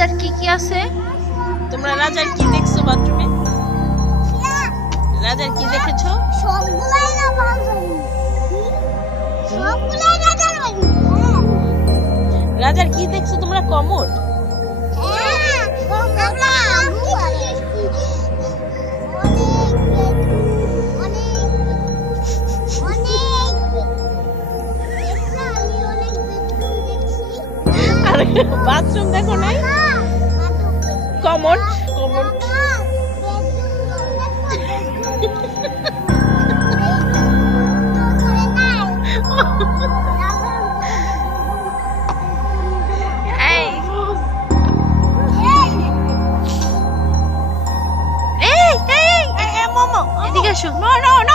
রাজার কি কি আছে? তোমরা রাজার কি দেখছো বাথরুমে? রাজার কি দেখেছো? সবগুলাই না বাজারি। সবগুলাই রাজার বাড়ি। রাজার কি দেখছো তোমরা? কমোড? হ্যাঁ, আমরা আগুন দেখছি। আর বাথরুম দেখো নাই? কমোড কমোড এদিকে আসো। No, no, no.